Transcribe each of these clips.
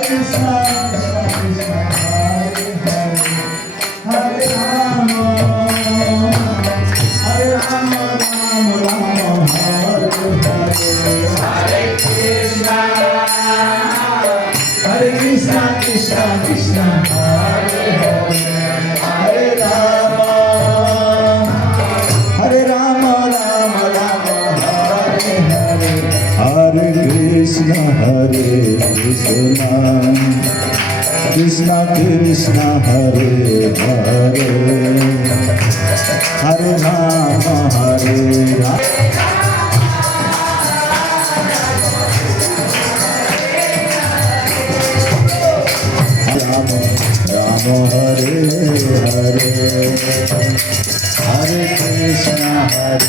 Krishna Krishna Hare Hare Hare Rama Hare Rama Rama Rama Hare Hare Hare Krishna Hare Hare Krishna Hare Krishna Krishna Hare Hare Hare Rama Hare Rama Rama Hare Hare Krishna Krishna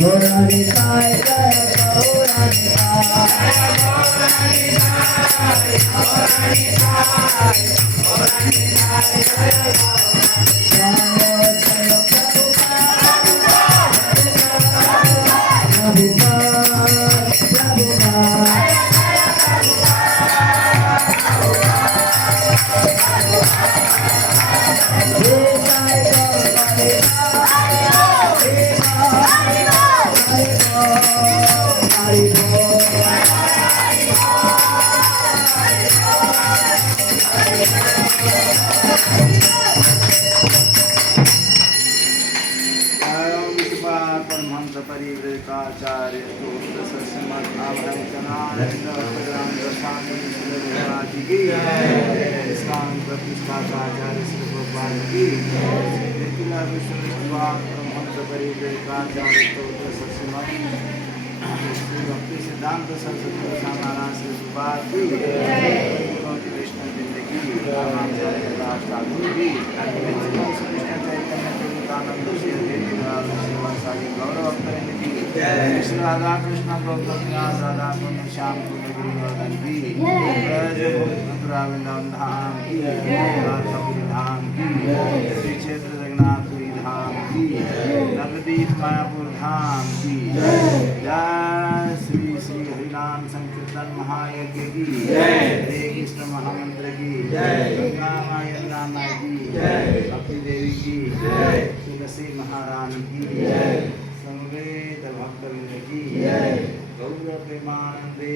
Gaura Nitai जय परिवृताचार्य प्रतिष्ठाचार्य श्री गोपाल की श्री भक्ति सिद्धांत सरस्वती नारायण श्री गोपाल की कृष्ण जिंदगी रामाचार्य दास ठाकुर की गौरव श्री राधा कृष्ण गौतम राधा कुंड श्याम कुंड गिरिवर्धन की मथुरा वृंदावन धाम की कपिल धाम की श्री क्षेत्र जगन्नाथपुरी धाम की नवदीप मायापुर धाम की जय श्री श्री हरिनाम संकीर्तन महायज्ञ की हरे कृष्ण महामंत्र की गंगा माया यमुना की भक्ति देवी की तुलसी महारानी की समवेत भक्तवृंद की गौर प्रेमानंदे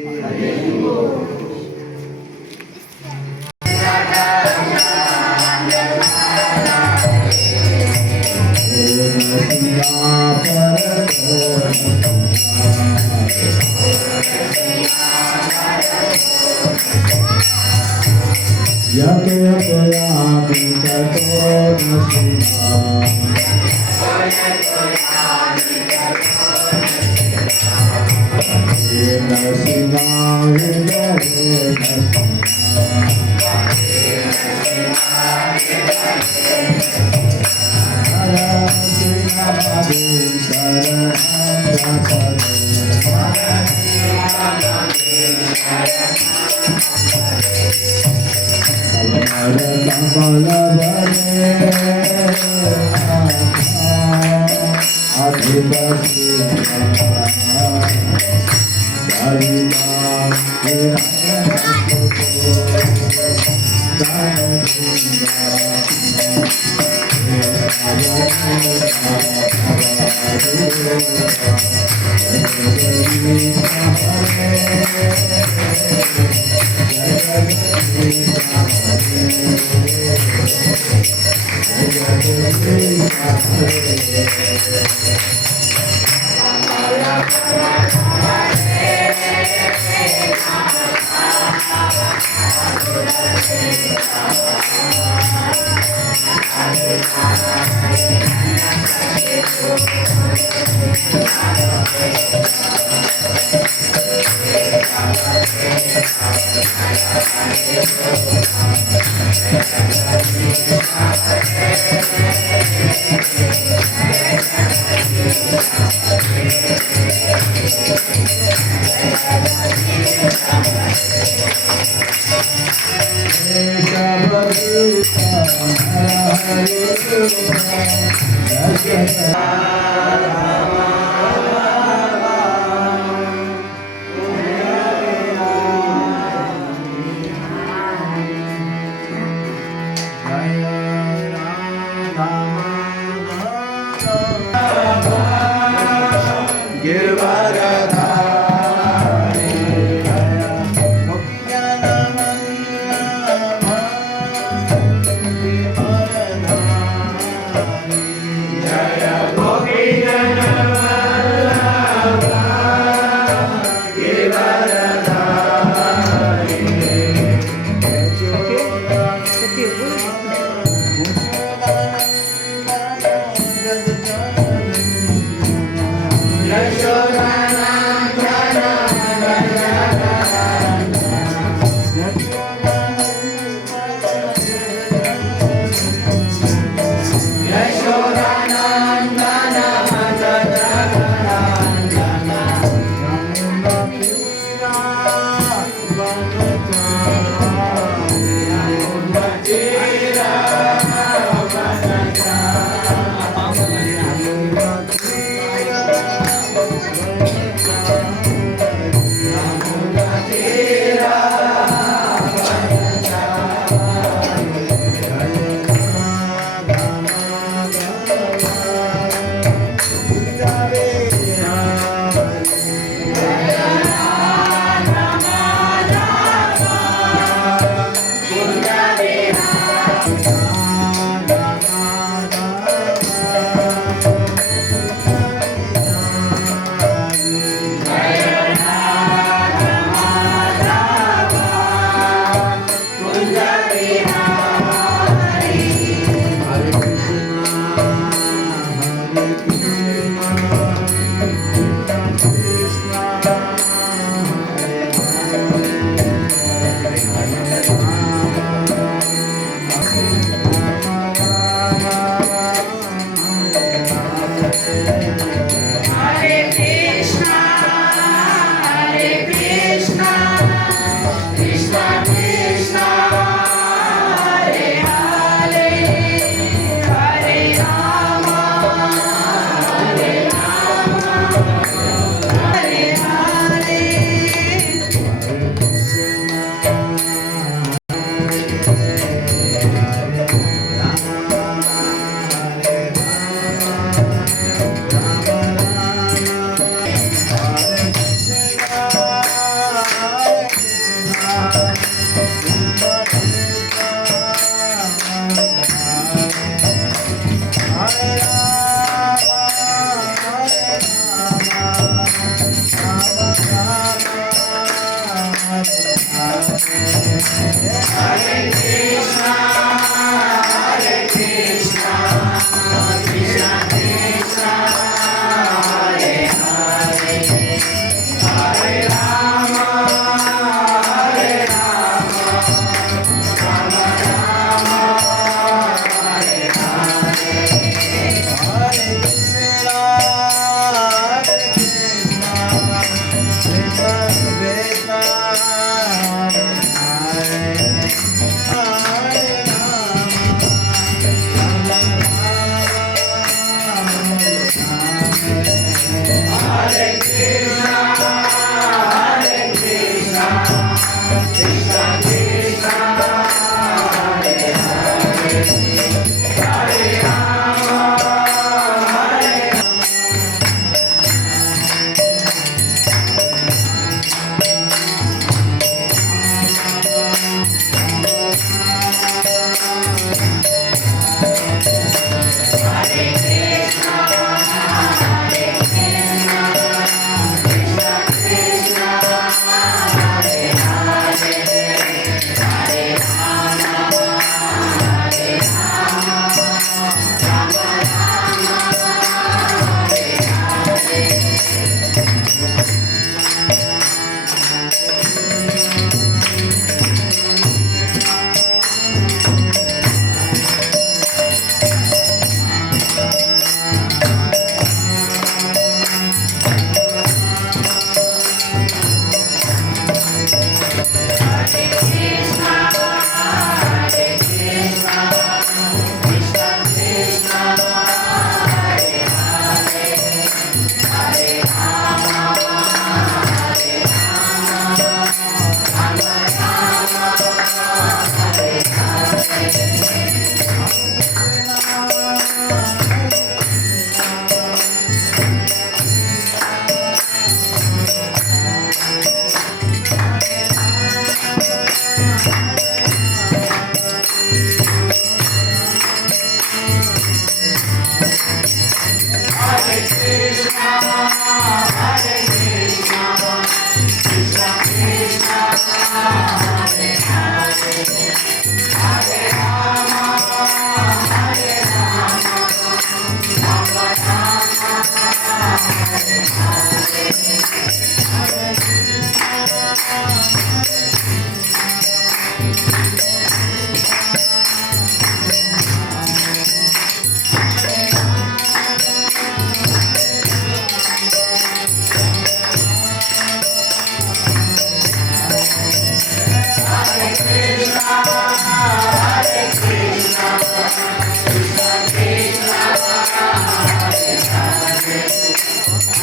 Jaya Gopi Jaya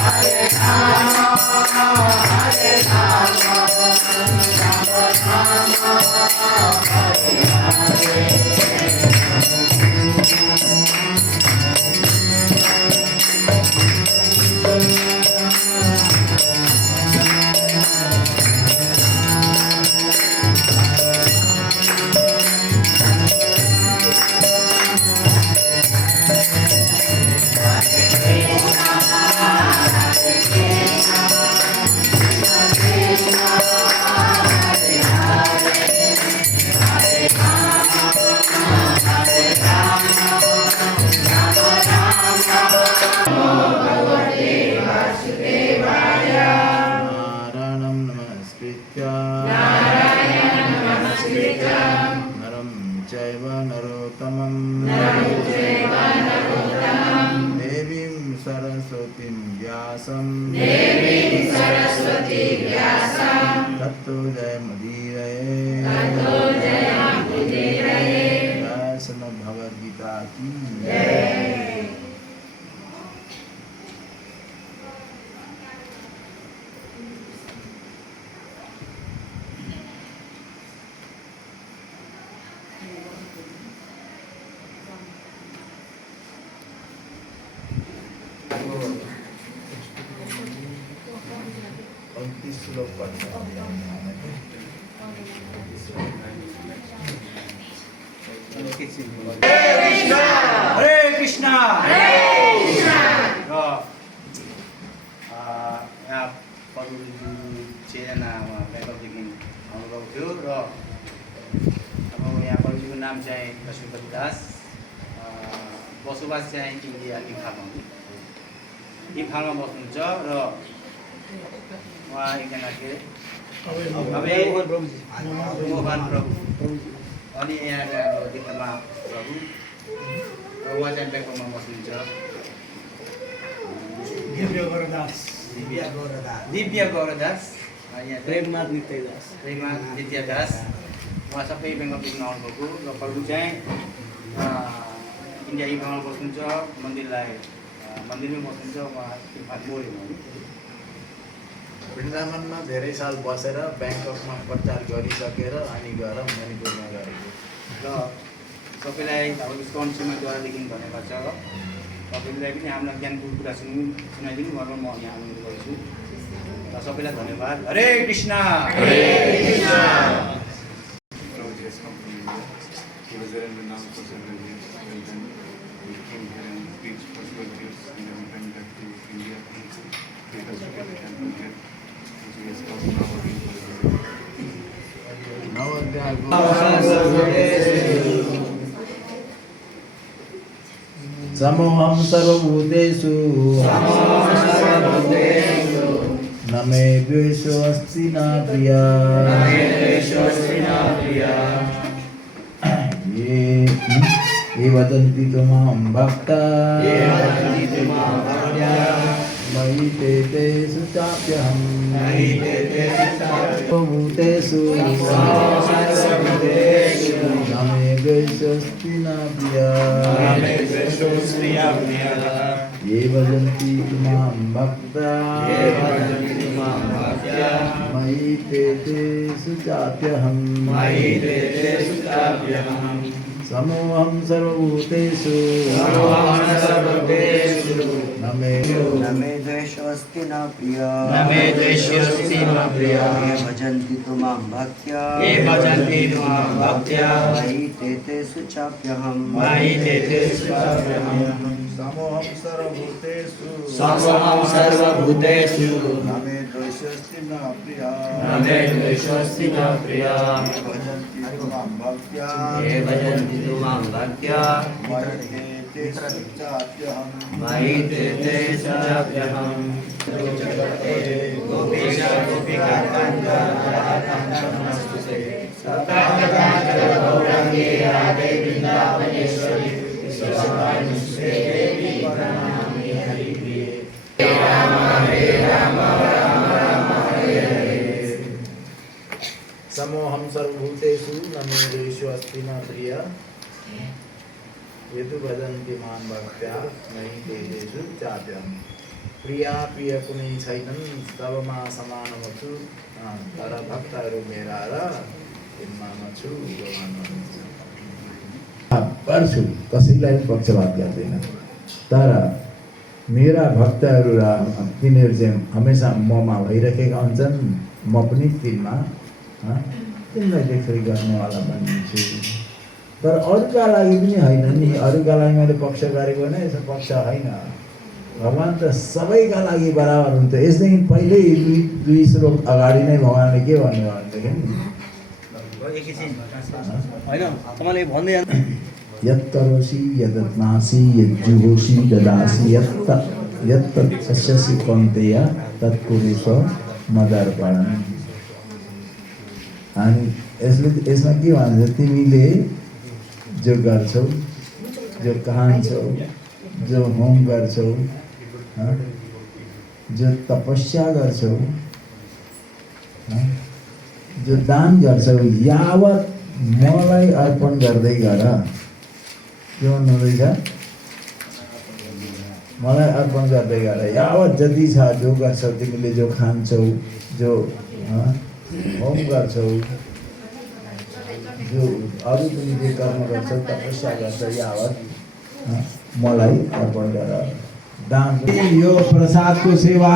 Hare Rama व्यासं तत्तो जयमुदीरये जय श्रीमद् भगवद गीता की श्लोक पढ़ते हैं। हरे कृष्णा यहाँ पदुलजी छजना ब्याङ्ककदेखि आउनुभएको थियो र अब यहाँ पदुलजीको नाम चाहिँ लक्ष्मीपति दास, बसोबास चाहिँ इन्डिया इम्फालमा बस्नुहुन्छ र उहाँ एकजना के मोहन प्रभु अनि यहाँ हाम्रो दिनमा प्रभु र उहाँ चाहिँ ब्याङ्ककमा बस्नुहुन्छ। दिव्य गौरदास यहाँ प्रेमनाथ नित्य दास उहाँ सबै ब्याङ्ककदेखि आउनुभएको र प्रभु चाहिँ इन्डिया इम्फालमा बस्नुहुन्छ, मन्दिरमै बस्नुहुन्छ। उहाँ वृन्दावनमा धेरै साल बसेर ब्याङ्ककमा प्रचार गरिसकेर अनि गएर मणिपुरमा गरेको र सबैलाई अब इस्कन श्रीमद्वारादेखि धन्यवाद छ। सबैलाई पनि हामीलाई ज्ञानको कुरा सुनाइदिनु भनेर म यहाँ आउने गर्छु र सबैलाई धन्यवाद। हरे कृष्ण। समोहं सर्वभूतेषु न मे द्वेषो अस्ति न प्रिया ये वदन्ति तु मां भक्ता मयि ते तेषु चाप्यहं सर्वभूतेषु न मे द्वेषो अस्ति न प्रिया ये वदन्ति तु मां भक्ता मयि ते तेषु चाप्यहं समोहं सर्वभूतेषु न मे द्वेषोऽस्ति न प्रिया ये भजन्ति तु मां भक्त्या मयि ते तेषु चाप्यहं समोहं सर्वभूतेषु न मे द्वेषोऽस्ति न प्रिया ये भजन्ति तु मां भक्त्या मयि ते तेषु चाप्यहं समोहं सर्वभूतेषु न मे द्वेषो अस्ति न प्रिया ये तु भजन्ति मां भक्त्या मयि ते तेषु चाप्यहं प्रिया प्रिय कुनै छैनन् सबमा समान म छु तर भक्तहरू मेरा र तिनमा म छु पर्छु कसैलाई पक्षपात गर्दैन तर मेरा भक्तहरू र तिनीहरू चाहिँ हमेसा ममा भइरहेका हुन्छन् म पनि तिनमा तिमीलाई देखरेख गर्नेवाला बनिन्छु तर अरूका लागि पनि होइन नि अरूका लागि मैले पक्ष गरेको नै यसो पक्ष होइन भगवान् त सबैका लागि बराबर हुन्छ यसदेखि पहिल्यै दुई श्लोक अगाडि नै भगवान्ले के भन्नुभयो भनेदेखि यत्करोषि यदत्नासि यज्जुहोषि ददासि यत्त शस्यसि कौन्तेय तत्कुरुष मदर्पणम् अनि यसमा के भन्छ तिमीले जो गर्छौ जो कहन्छौ जो होम गर्छौ जो तपस्या गर्छौ, जो दान गर्छौ, यावत मलाई अर्पण गर्दै गर। के भन्नुहुँदैछ? मलाई अर्पण गर्दै गर। यावत जति छ जो गर्छौ, तिमीले जो खान्छौ, जो होम गर्छौ, जो अरू पनि जे कर्म गर्छौ, तपस्या गर्छौ, यावत मलाई अर्पण गर। दान। यो प्रसादको सेवा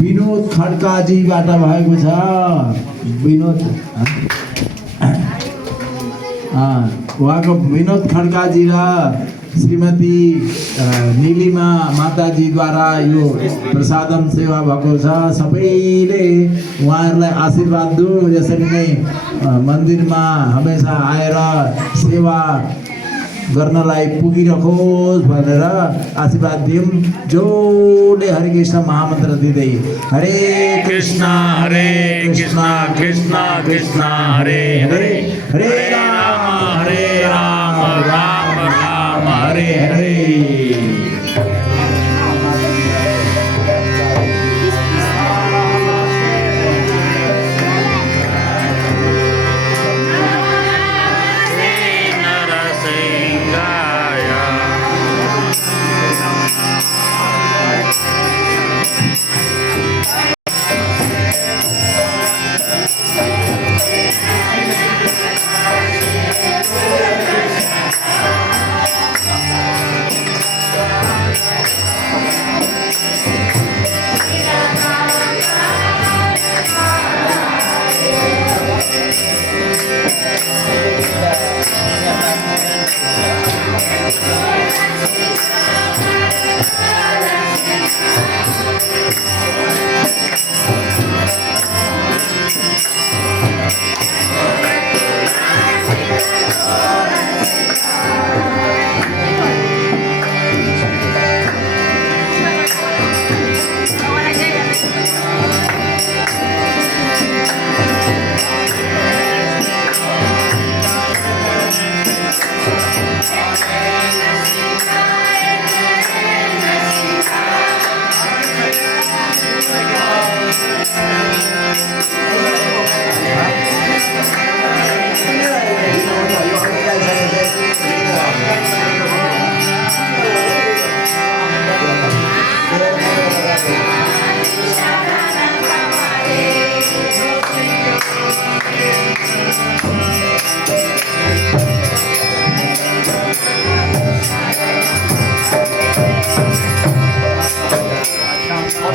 विनोद खड्काजीबाट भएको छ। विनोद उहाँको विनोद खड्काजी र श्रीमती निलिमा माताजीद्वारा यो प्रसादम सेवा भएको छ। सबैले उहाँहरूलाई आशीर्वाद दिउँ। यसरी नै मन्दिरमा हमेसा आएर सेवा गर्नलाई पुगिरहोस् भनेर आशीर्वाद दिउँ। जोडले हरे कृष्ण महामन्त्र दिँदै हरे Krishna Krishna Krishna Hare Hare Hare Ram Ram Ram Hare Hare.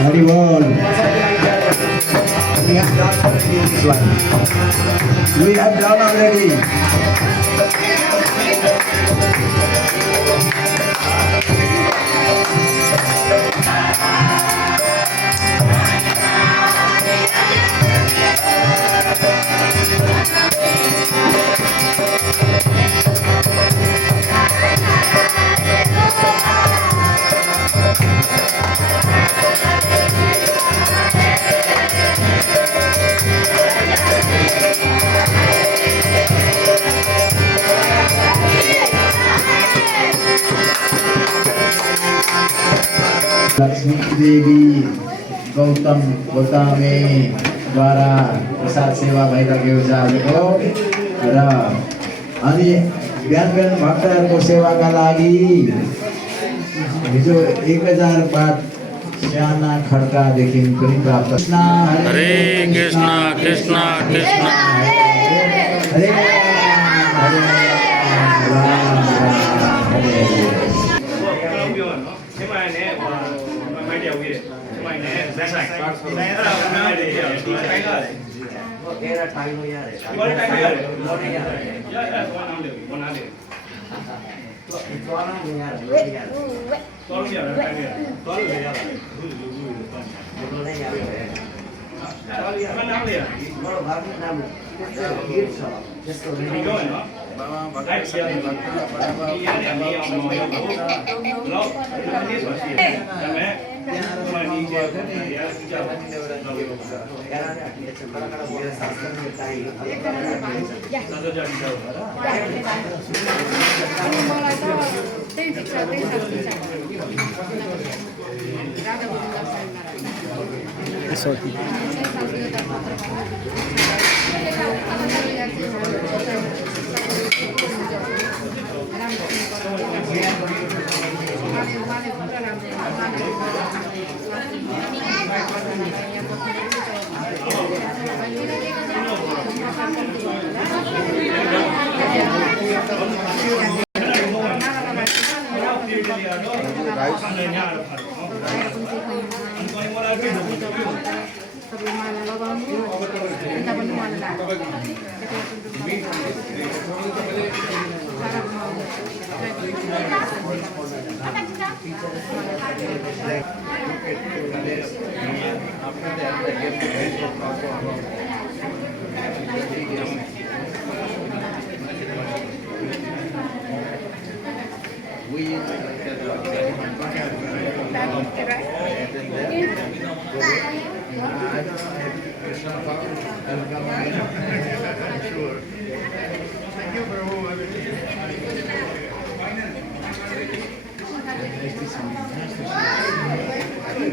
Hari Bol. We have done already this one. We have done already. Lakshmi देवी गौतम गोतामे द्वारा प्रसाद सेवा भइरहेको छ आजको। र अनि बिहान बिहान भक्तहरूको सेवाका लागि हिजो 1000 पाठ साना खड्कादेखि पनि प्राप्त। हरे कृष्ण कृष्ण कृष्ण हरे राम हरे हरे। Rada Sure.